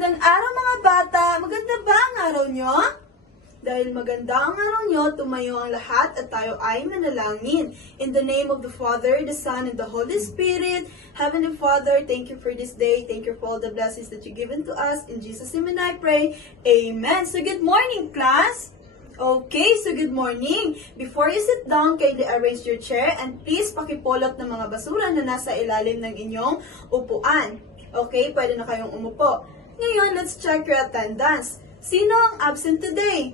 Magandang araw mga bata! Maganda ba ang araw nyo? Dahil maganda ang araw nyo, tumayo ang lahat at tayo ay manalangin. In the name of the Father, the Son, and the Holy Spirit, Heavenly Father, thank you for this day. Thank you for all the blessings that you've given to us. In Jesus' name I pray. Amen. So good morning, class! Okay, so good morning. Before you sit down, kindly arrange your chair and please pakipolot ng mga basura na nasa ilalim ng inyong upuan. Okay, pwede na kayong umupo. Ngayon, let's check your attendance. Sino ang absent today?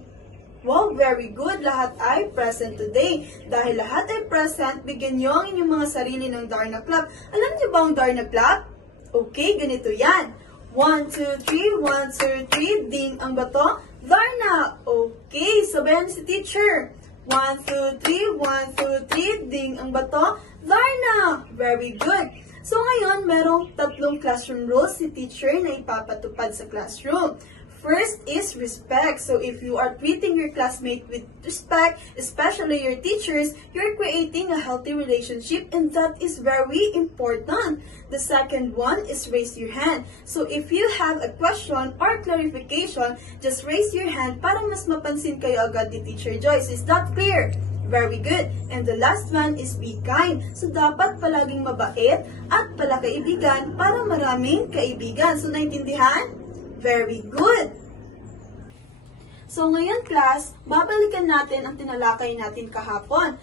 Wow, very good. Lahat ay present today. Dahil lahat ay present, bigyan nyo ang inyong mga sarili ng Darna Club. Alam niyo ba ang Darna Club? Okay, ganito yan. 1, 2, 3, 1, 2, 3, ding ang bato. Darna! Okay, sabayan si teacher. 1, 2, 3, 1, 2, 3, ding ang bato. Darna! Very good. So ngayon, merong 3 classroom rules si teacher na ipapatupad sa classroom. First is respect. So if you are treating your classmate with respect, especially your teachers, you're creating a healthy relationship and that is very important. The second one is raise your hand. So if you have a question or clarification, just raise your hand para mas mapansin kayo agad ni Teacher Joyce. Is that clear? Very good. And the last one is be kind. So dapat palaging mabait at palakaibigan para maraming kaibigan. So naintindihan? Very good! So ngayon class, babalikan natin ang tinalakay natin kahapon.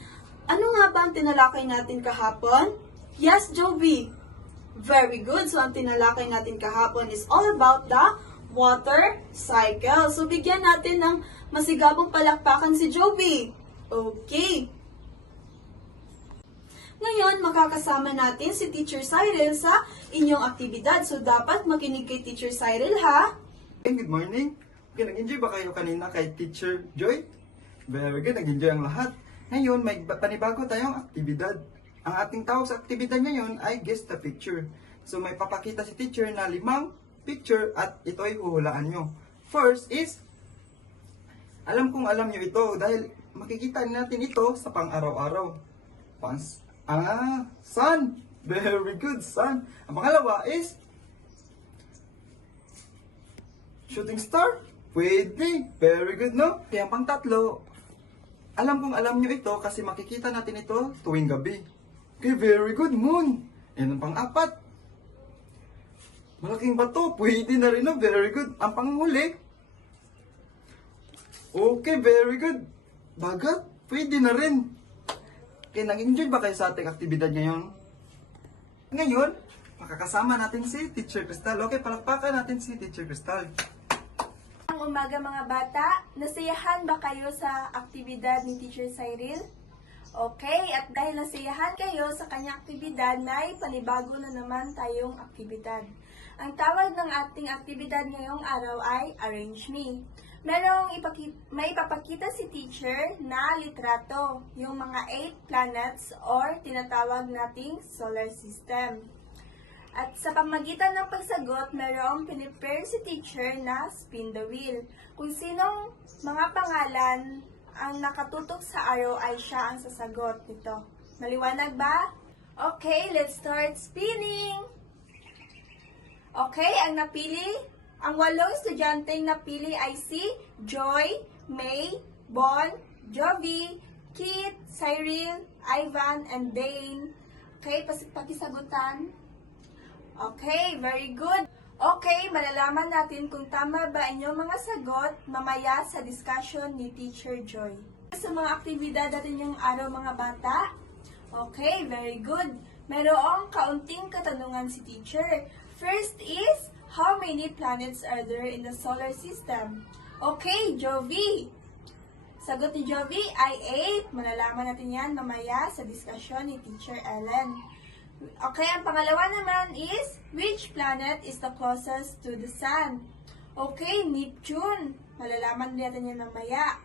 Ano nga ba ang tinalakay natin kahapon? Yes, Jovi! Very good! So ang tinalakay natin kahapon is all about the water cycle. So bigyan natin ng masigabong palakpakan si Jovi. Okay! Ngayon, makakasama natin si Teacher Cyril sa inyong aktibidad. So, dapat makinig kay Teacher Cyril, ha? Good morning. Okay, nag-enjoy ba kayo kanina kay Teacher Joy? Very good, nag-enjoy ang lahat. Ngayon, may panibago tayong aktibidad. Ang ating tawag sa aktibidad ngayon ay guess the picture. So, may papakita si teacher na 5 picture at ito ay huhulaan nyo. First is, alam kong alam nyo ito dahil makikita natin ito sa pang-araw-araw. Sun. Very good, sun. Ang pangalawa is shooting star. Pwede. Very good, no? Kaya ang pang-tatlo, alam kong alam nyo ito kasi makikita natin ito tuwing gabi. Okay, very good, moon. And ang pang-apat, malaking bato. Pwede na rin, no? Very good. Ang panghuli, okay, very good. Dagat. Pwede na rin. Okay, nag-enjoy ba kayo sa ating aktibidad ngayon? Ngayon, makakasama natin si Teacher Crystal. Okay, palakpakan natin si Teacher Crystal. Ang umaga mga bata, nasayahan ba kayo sa aktibidad ni Teacher Cyril? Okay, at dahil nasayahan kayo sa kanyang aktibidad, may panibago na naman tayong aktibidad. Ang tawag ng ating aktibidad ngayong araw ay Arrange Me. May ipapakita si teacher na litrato, yung mga 8 planets or tinatawag nating solar system. At sa pamagitan ng pagsagot, mayroong pinipare si teacher na spin the wheel. Kung sinong mga pangalan ang nakatutok sa arrow ay siya ang sasagot nito. Maliwanag ba? Okay, let's start spinning! Okay, ang 8 estudyanteng napili ay si Joy, May, Bon, Jovi, Kit, Cyril, Ivan, and Dane. Okay, pakisagutan. Okay, very good. Okay, malalaman natin kung tama ba inyong mga sagot mamaya sa discussion ni Teacher Joy. Sa mga aktibidad natin yung araw mga bata. Okay, very good. Mayroong kaunting katanungan si teacher. First is, how many planets are there in the solar system? Okay, Jovi. Sagot ni Jovi ay 8. Malalaman natin yan mamaya sa discussion ni Teacher Ellen. Okay, ang pangalawa naman is, which planet is the closest to the Sun? Okay, Neptune. Malalaman natin yan mamaya.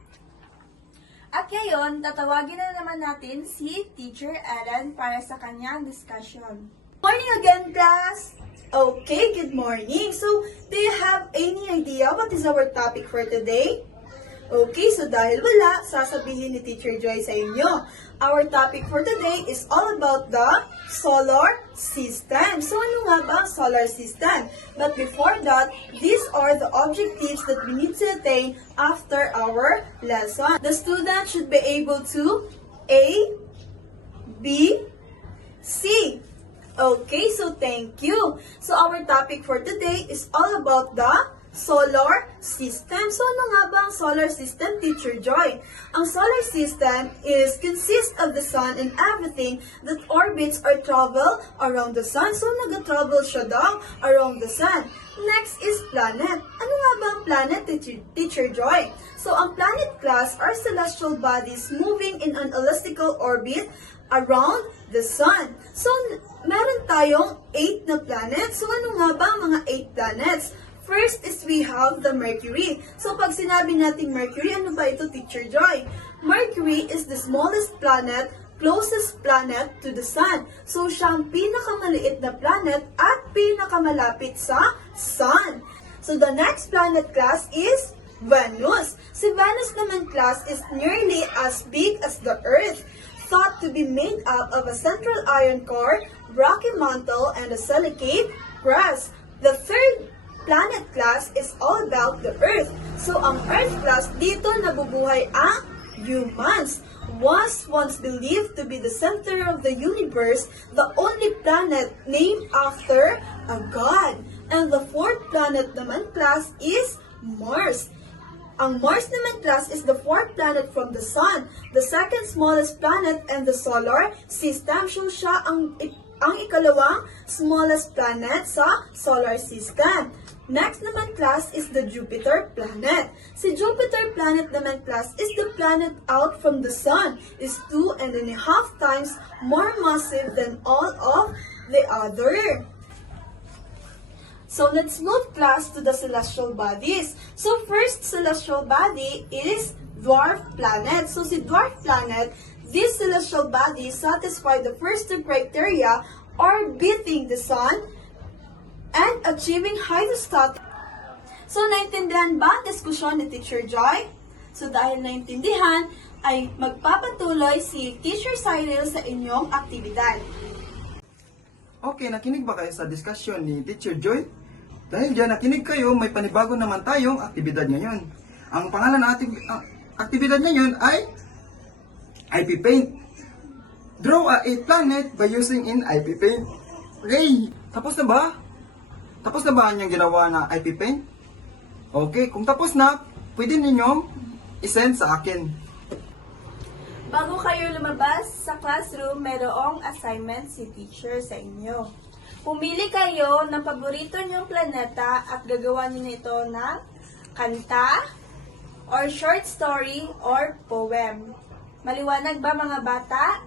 At ngayon, tatawagin na naman natin si Teacher Ellen para sa kanyang discussion. Morning again, class! Okay, good morning. So, do you have any idea what is our topic for today? Okay, so dahil wala, sasabihin ni Teacher Joy sa inyo. Our topic for today is all about the solar system. So ano nga ba ang solar system? But before that, these are the objectives that we need to attain after our lesson. The student should be able to A, B, C. Okay, so thank you. So our topic for today is all about the solar system. So ano nga ba ang solar system, Teacher Joy? Ang solar system consists of the sun and everything that orbits or travel around the sun. So nag-travel siya daw around the sun. Next is planet. Ano nga ba ang planet, Teacher Joy? So ang planet class are celestial bodies moving in an elliptical orbit around the sun. So, meron tayong 8 na planets. So, ano nga ba ang mga 8 planets? First is we have the Mercury. So, pag sinabi natin Mercury, ano ba ito, Teacher Joy? Mercury is the smallest planet, closest planet to the sun. So, siya ang pinakamaliit na planet at pinakamalapit sa sun. So, the next planet class is Venus. Si Venus naman class is nearly as big as the Earth, thought to be made up of a central iron core, rocky mantle, and a silicate crust. The third planet class is all about the Earth. So, ang Earth class, dito nabubuhay ang humans. Was once believed to be the center of the universe, the only planet named after a god. And the fourth planet naman class is Mars. Ang Mars naman class is the fourth planet from the Sun, the second smallest planet in the solar system. So siya ang ikalawang smallest planet sa solar system. Next naman class is the Jupiter planet. Si Jupiter planet naman class is the planet out from the Sun, is 2.5 times more massive than all of the other. So let's move class to the celestial bodies. So first celestial body is dwarf planet. So si dwarf planet, this celestial body satisfy the first two criteria, orbiting the sun and achieving hydrostatic. So naintindihan ba ang diskusyon ni Teacher Joy? So dahil naintindihan, ay magpapatuloy si Teacher Cyril sa inyong aktibidad. Okay, nakinig ba kayo sa discussion ni Teacher Joy? Dahil dyan nakinig kayo, may panibago naman tayong aktibidad ngayon. Ang pangalan ng ating aktibidad ngayon ay IP Paint. Draw a planet by using in IP Paint. Okay, tapos na ba? Tapos na ba ang ginawa na IP Paint? Okay, kung tapos na, pwede ninyong isend sa akin. Bago kayo lumabas sa classroom, mayroong assignment si teacher sa inyo. Pumili kayo ng paborito niyong planeta at gagawa niyo ito ng kanta, or short story, or poem. Maliwanag ba mga bata?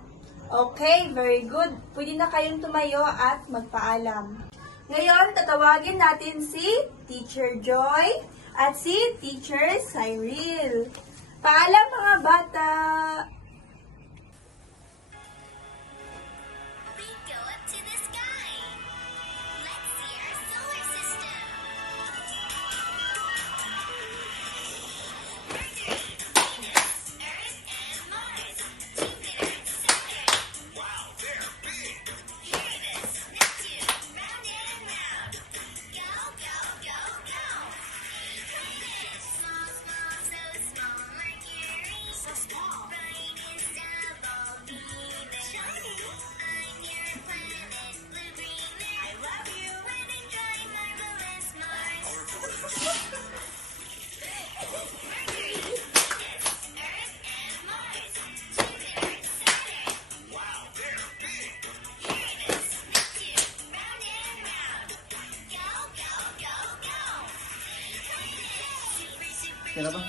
Okay, very good. Pwede na kayong tumayo at magpaalam. Ngayon, tatawagin natin si Teacher Joy at si Teacher Cyril. Paalam mga bata! We go up to the sky. Let's see our solar system. Mercury, Venus, Earth, and Mars. Jupiter, Saturn. Wow, they're big. Uranus, Neptune, round and round. Go, go, go, go. Venus, small, small, so small. Mercury, so small. Brightest of all Venus. Shiny. I'm your planet, blue, green, red. I love you. Red and dry, marvelous Mars. Mercury, Venus, Earth, and Mars. Jupiter, Saturn. Wow, they're big. Uranus, Neptune, round and round. Go, go, go, go. Super, super. Kaya ba?